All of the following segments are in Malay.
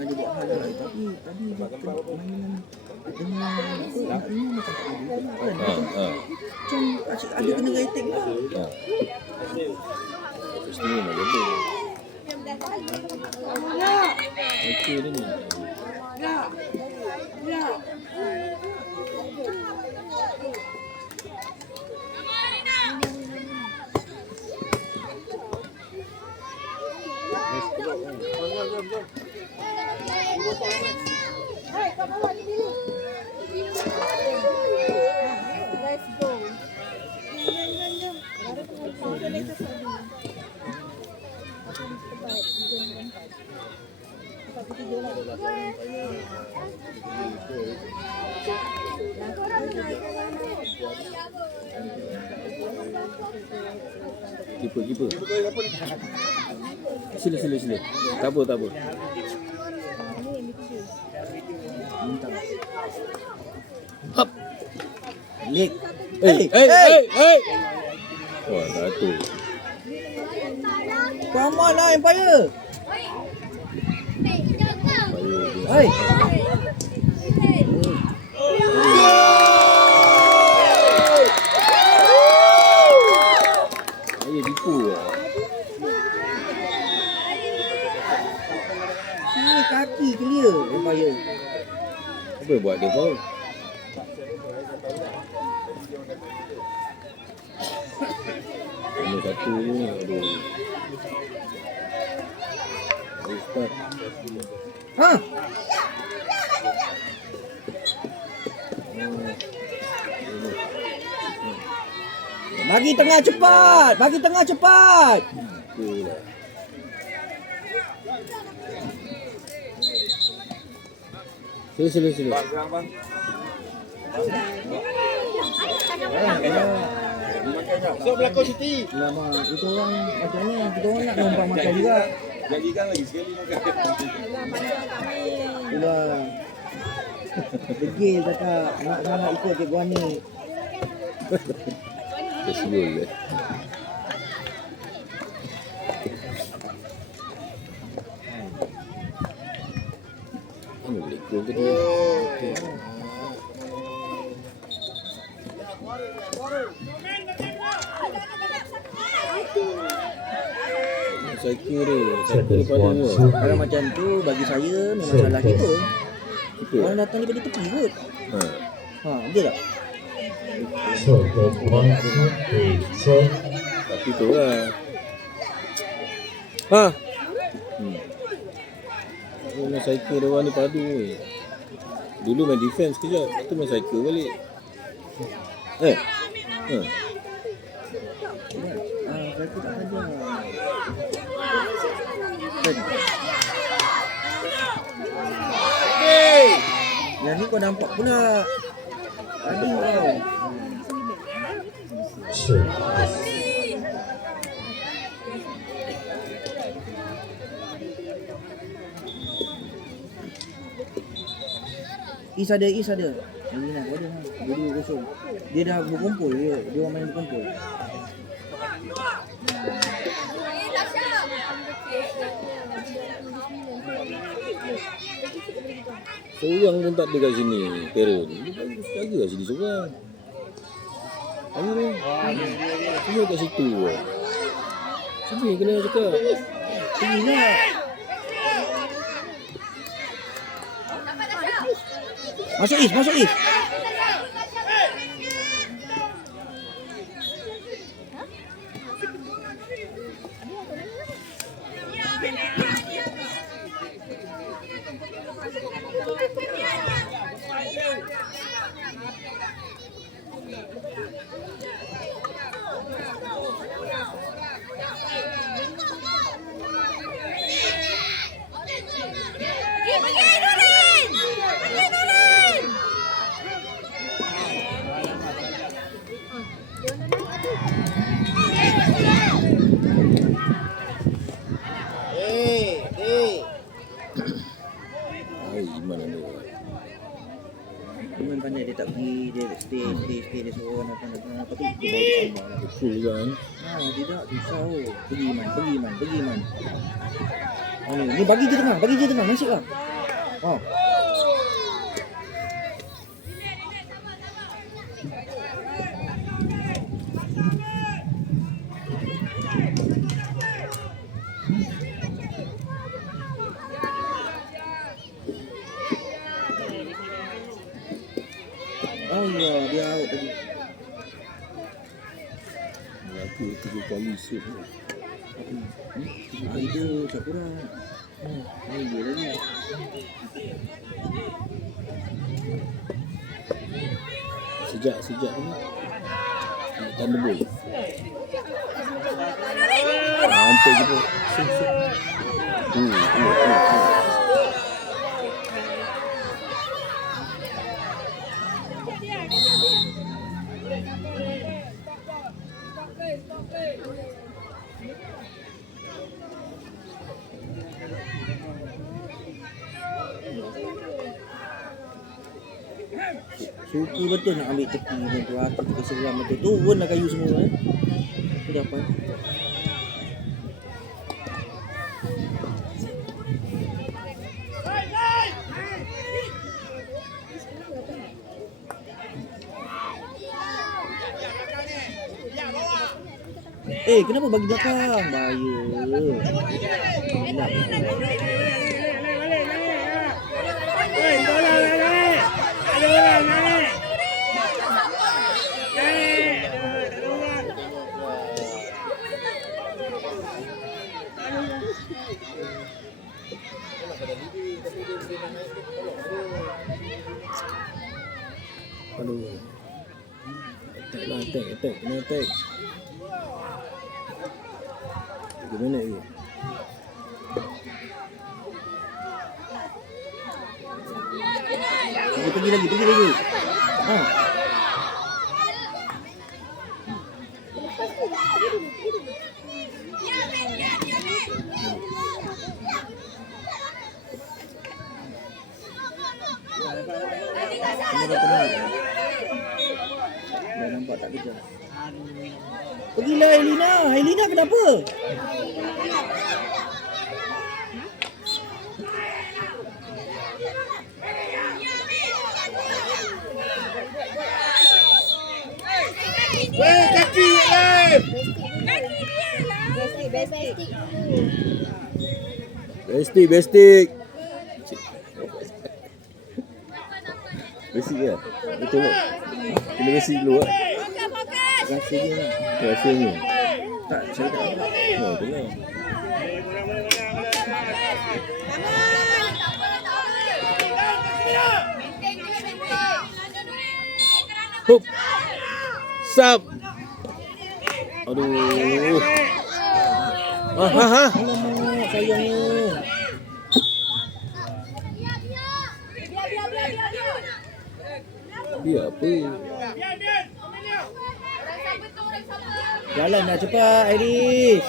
tengah dia buat hal lah. Tapi tadi dia main dengan anak ini macam tak ada kan. Macam ada kena rating lah. Mesti memang lebih. Okey dia ni. Hai, kau bawa ni dulu. Let's go. Jom. Kiper. Sila. Tak apa. Hop. Lik. Hey. Wah, satu. Come on lah Empire. Hai. Saya tipu lah. Sini kaki clear Empire. Apa yang buat dia foul? Ini satu ni. Aduh. Ustaz. Ha? Bagi tengah cepat. Itulah. Sila. So belakang Siti. Lama itu orang macam ni, kita orang nak numpang makan juga. Janjikan lagi sekali makan. Itulah. Degil cakap nak ikut Cikgu Ani. Kesiul dia. Ini boleh gol ke dia? Saya kira pada Kalau macam tu bagi saya memang salah kita. Orang datang daripada tepi kot. Betul tak? Tapi tu lah. Main cycle dia orang ni padu ni. Dulu main defense kejap, lepas tu main cycle balik. Saya tak saja. Yang ni kau nampak pula. Tadi kau. Is ada. Yang ni nak ada. Dua kosong. Dia dah berkumpul dia. Dia orang main berkumpul. Seorang pun tak ada kat sini, parent. Dia bagus jaga kat sini seorang. Ayo ni. Semua kat situ. Sini kena cakap. Sini lah. Masuk Is. Iman ada. Iman pandai dia tak pergi, dia stay dia suruh orang datang. Lepas tu dia bawa sama. Full kan. Tidak risau. Pergi Iman. Ni bagi je tengah, nasib lah. Oh. Oh ya, dia out tadi. Aku 3 kali shoot. Itu Sakura. Oh dia lagi. Sejak ni. Thunderbolt. Hampir je pun. Suka betul nak ambil tepi macam tu. Aku tu seram betul. Turunlah kayu semua Aku dapat. Kenapa bagi belakang? Bahaya. Aduh. Attack. Kena attack. 3 minit lagi. Pergi lagi. Ha. Dah nampak tak kejar. Pergilah Helena kenapa? Kaki Bestik. Basic ke? Betul tak? Kena basic dulu lah. Rasanya. Tak, saya tak. Oh, betul. Hup. Sap. Aduh. Alamak, sayangnya. Dia apa? Jalan dah cepat, Iris.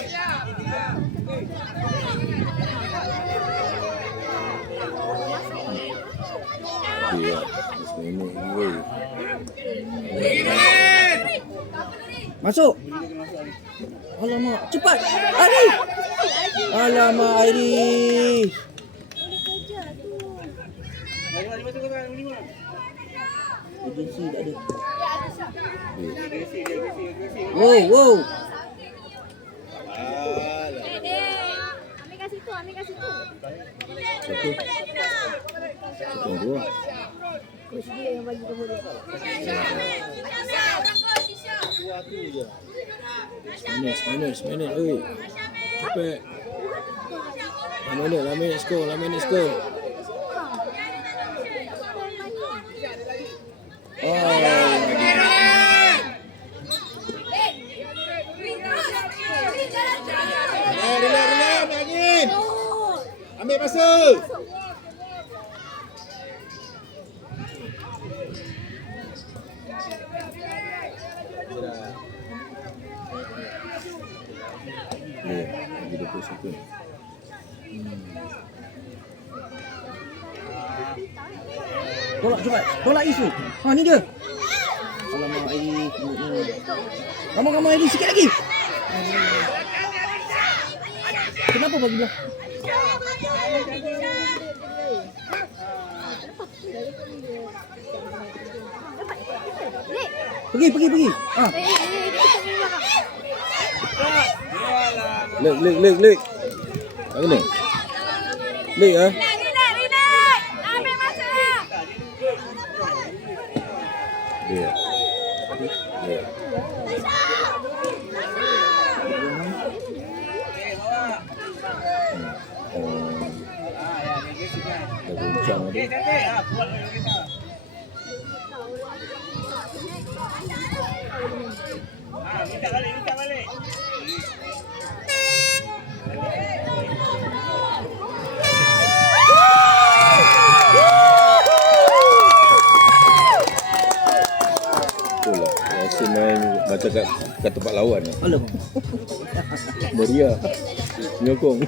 Dia. Minit lagi. Masuk. Alamak, cepat. Iris. Alamak, Iris. Agensi tak ada. Wow. Ambil kat situ. Siapa keluar? Coach dia yang bagi kamu dia. Minit. Oi. Cepat. 6 minit skor. Relax, angin. Ambil masa. Lagi 20 sekund. Tolak cepat. Tolak isu. Ha, ni dia. Alamak, Iris. Kamu Iris sikit lagi. Kenapa bagi belah? Pergi. Ah. Kita memang. Leg. Apa ni? Leg ah. Relax. Ambil masa. Dia. Dah goncang dia. Minta balik. Betul lah. Rasa main macam kat tempat lawan lah. Alamak. Meriah. Menyokong.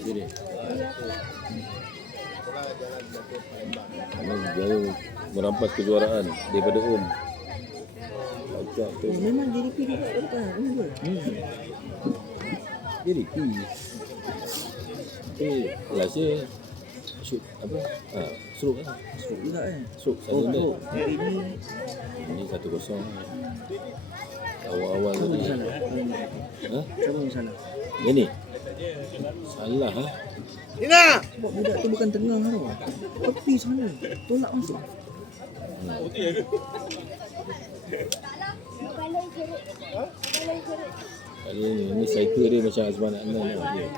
Sini. Jauh merampas kejuaraan daripada Om. Acak tu. Memang JDP juga kan. JDP. Kelasnya shoot apa? Stroke kan? Stroke juga kan. Stroke satu ni. Ini Ini 1-0. Awal-awal siapa tadi. yang salah? Siapa yang salah? Ini. Salah ha? Ina. Sebab budak tu bukan tengah tau. Tepi sana. Tolak masuk. Kali ni striker dia macam Azman Adnan tau dia.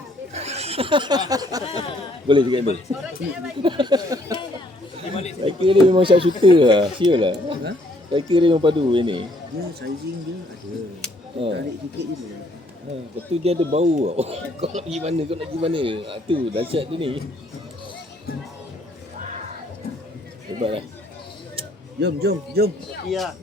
Boleh cakap tu? Striker dia memang shot shooter lah. Sial lah. Striker dia memang padu ni. Dia sizing dia ada. Tarik sikit je dia. Lepas tu dia ada bau tau. Kau nak pergi mana? Tu dahsyat dia ni. Hebat lah. Jom. Iya.